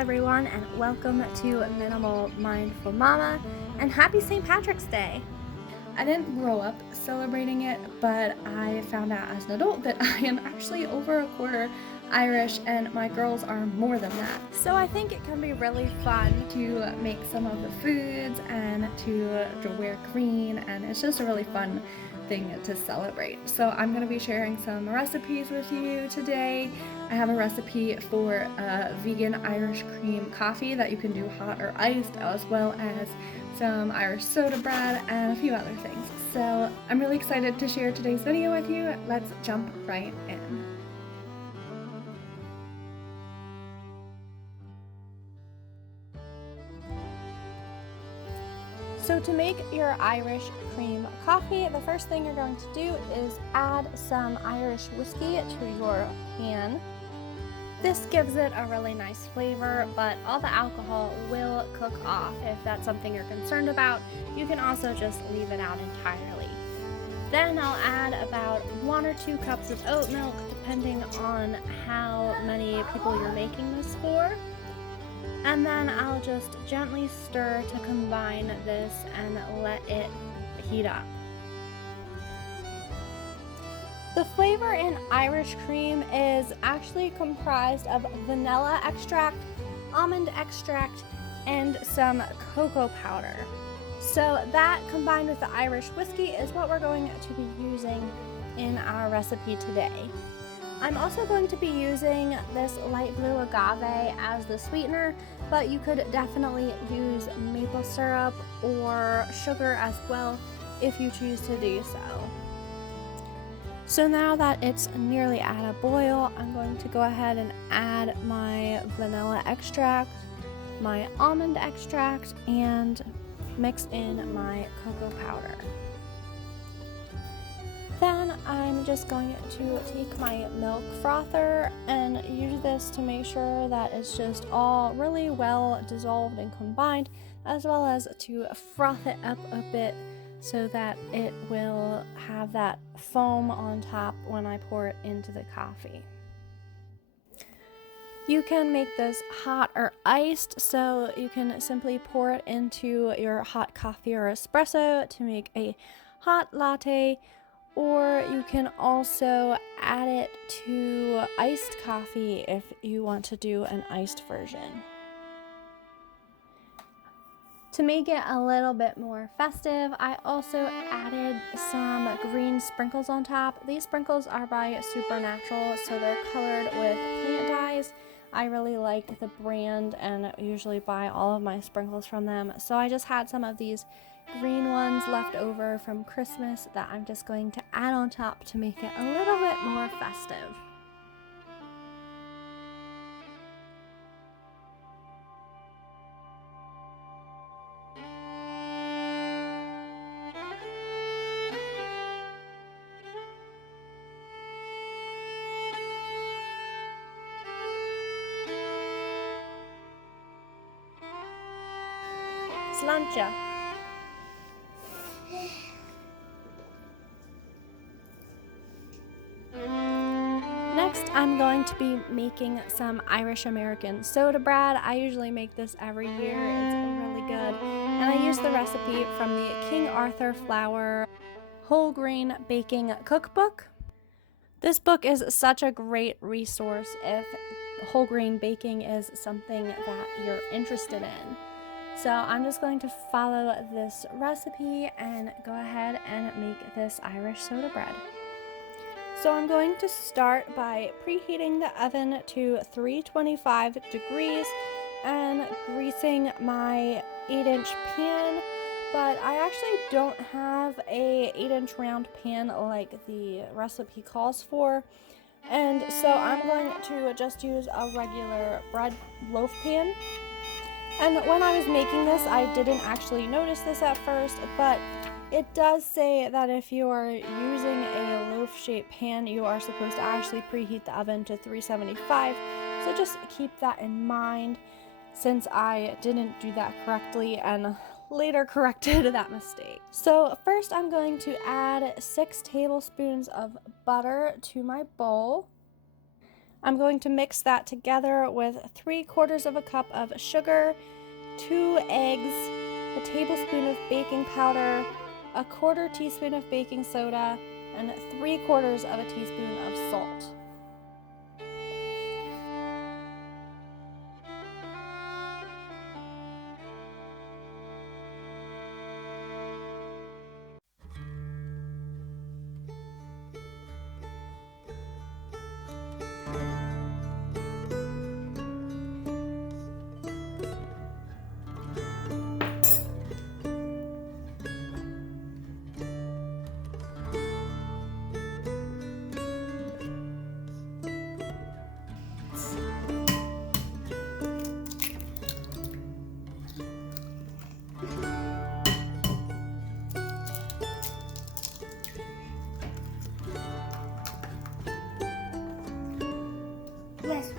everyone, and welcome to Minimal Mindful Mama, and happy St. Patrick's Day! I didn't grow up celebrating it, but I found out as an adult that I am actually over a quarter Irish, and my girls are more than that. So I think it can be really fun to make some of the foods and to wear green, and it's just a really fun thing to celebrate. So I'm going to be sharing some recipes with you today. I have a recipe for vegan Irish cream coffee that you can do hot or iced, as well as some Irish soda bread and a few other things. So I'm really excited to share today's video with you. Let's jump right in. So to make your Irish cream coffee, the first thing you're going to do is add some Irish whiskey to your pan. This gives it a really nice flavor, but all the alcohol will cook off. If that's something you're concerned about, you can also just leave it out entirely. Then I'll add about 1 or 2 cups of oat milk, depending on how many people you're making this for. And then I'll just gently stir to combine this and let it heat up. The flavor in Irish cream is actually comprised of vanilla extract, almond extract, and some cocoa powder. So that combined with the Irish whiskey is what we're going to be using in our recipe today. I'm also going to be using this light blue agave as the sweetener, but you could definitely use maple syrup or sugar as well if you choose to do so. So now that it's nearly at a boil, I'm going to go ahead and add my vanilla extract, my almond extract, and mix in my cocoa powder. Then I'm just going to take my milk frother and use this to make sure that it's just all really well dissolved and combined, as well as to froth it up a bit so that it will have that foam on top when I pour it into the coffee. You can make this hot or iced, so you can simply pour it into your hot coffee or espresso to make a hot latte, or you can also add it to iced coffee if you want to do an iced version. To make it a little bit more festive, I also added some green sprinkles on top. These sprinkles are by Supernatural, so they're colored with plant dyes. I really like the brand and usually buy all of my sprinkles from them. So I just had some of these green ones left over from Christmas that I'm just going to add on top to make it a little bit more festive. Sláinte. Next, I'm going to be making some Irish American soda bread. I usually make this every year. It's really good. And I use the recipe from the King Arthur Flour Whole Grain Baking Cookbook. This book is such a great resource if whole grain baking is something that you're interested in. So I'm just going to follow this recipe and go ahead and make this Irish soda bread. So I'm going to start by preheating the oven to 325 degrees and greasing my 8-inch pan, but I actually don't have a 8-inch round pan like the recipe calls for, and so I'm going to just use a regular bread loaf pan. And when I was making this, I didn't actually notice this at first, but it does say that if you are using a loaf-shaped pan, you are supposed to actually preheat the oven to 375. So just keep that in mind, since I didn't do that correctly and later corrected that mistake. So first I'm going to add 6 tablespoons of butter to my bowl. I'm going to mix that together with 3/4 of a cup of sugar, 2 eggs, a tablespoon of baking powder, a 1/4 teaspoon of baking soda, and 3/4 of a teaspoon of salt. Yes,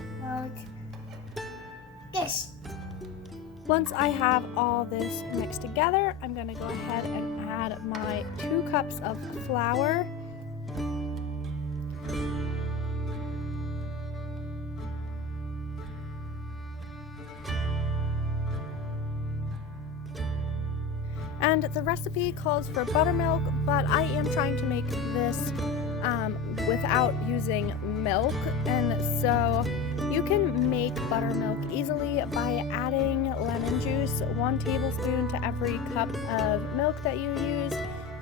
yes. Once I have all this mixed together, I'm going to go ahead and add my 2 cups of flour. And the recipe calls for buttermilk, but I am trying to make this without using milk, and so you can make buttermilk easily by adding lemon juice, 1 tablespoon to every cup of milk that you use.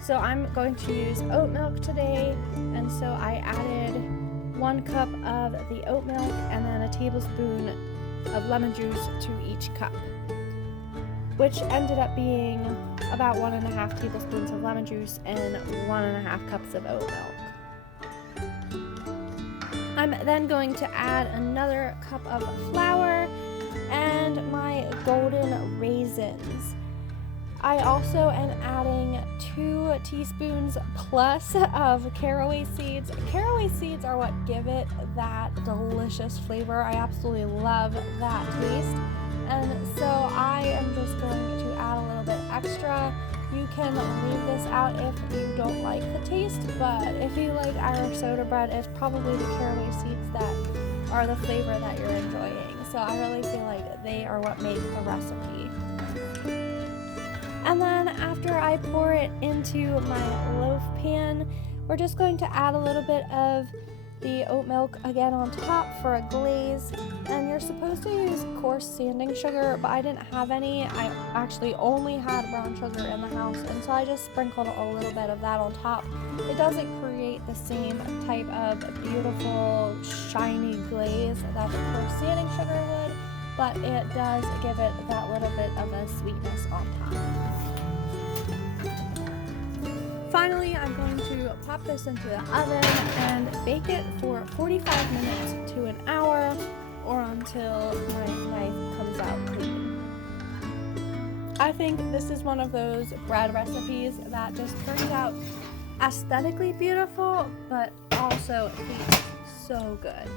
So I'm going to use oat milk today, and so I added 1 cup of the oat milk and then a tablespoon of lemon juice to each cup, which ended up being about 1.5 tablespoons of lemon juice and 1.5 cups of oat milk. I'm then going to add another cup of flour and my golden raisins. I also am adding 2 teaspoons plus of caraway seeds. Caraway seeds are what give it that delicious flavor. I absolutely love that taste. And so I am just going to add a little bit extra. You can leave this out if you don't like the taste, but if you like Irish soda bread, it's probably the caraway seeds that are the flavor that you're enjoying. So I really feel like they are what make the recipe. And then after I pour it into my loaf pan, we're just going to add a little bit of the oat milk again on top for a glaze. And you're supposed to use coarse sanding sugar, but I didn't have any. I actually only had brown sugar in the house, and so I just sprinkled a little bit of that on top. It doesn't create the same type of beautiful shiny glaze that the coarse sanding sugar would, but it does give it that little bit of a sweetness on top. Finally, I'm going to pop this into the oven and bake it for 45 minutes to an hour, or until my knife comes out clean. I think this is one of those bread recipes that just turns out aesthetically beautiful, but also tastes so good.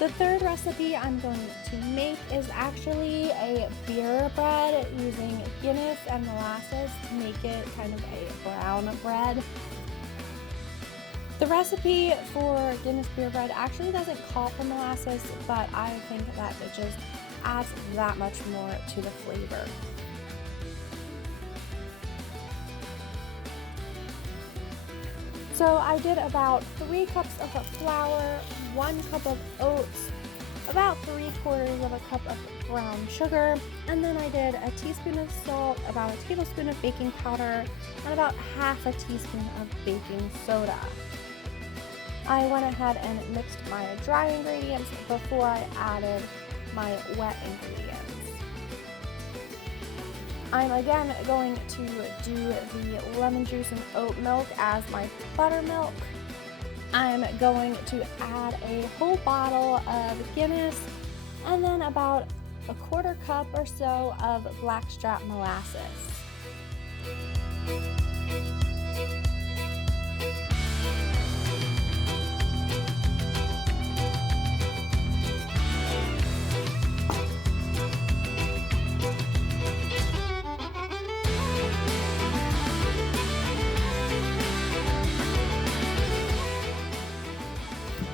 The third recipe I'm going to make is actually a beer bread using Guinness and molasses to make it kind of a brown bread. The recipe for Guinness beer bread actually doesn't call for molasses, but I think that it just adds that much more to the flavor. So I did about 3 cups of flour, 1 cup of oats, about 3/4 of a cup of brown sugar, and then I did a teaspoon of salt, about a tablespoon of baking powder, and about half a teaspoon of baking soda. I went ahead and mixed my dry ingredients before I added my wet ingredients. I'm again going to do the lemon juice and oat milk as my buttermilk. I'm going to add a whole bottle of Guinness and then about a quarter cup or so of Blackstrap Molasses.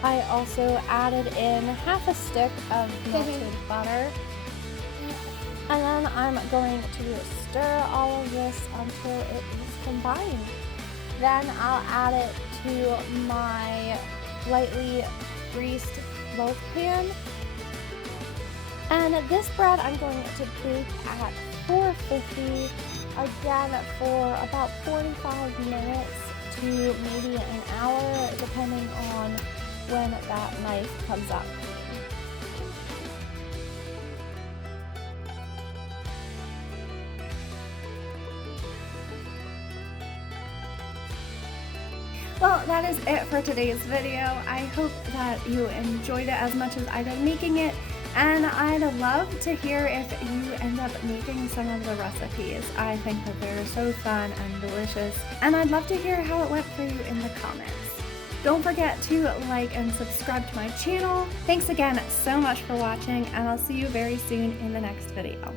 I also added in half a stick of melted butter. And then I'm going to stir all of this until it is combined. Then I'll add it to my lightly greased loaf pan. And this bread I'm going to bake at 450, again for about 45 minutes to maybe an hour, depending on when that knife comes up. Well, that is it for today's video. I hope that you enjoyed it as much as I did making it, and I'd love to hear if you end up making some of the recipes. I think that they're so fun and delicious, and I'd love to hear how it went for you in the comments. Don't forget to like and subscribe to my channel. Thanks again so much for watching, and I'll see you very soon in the next video.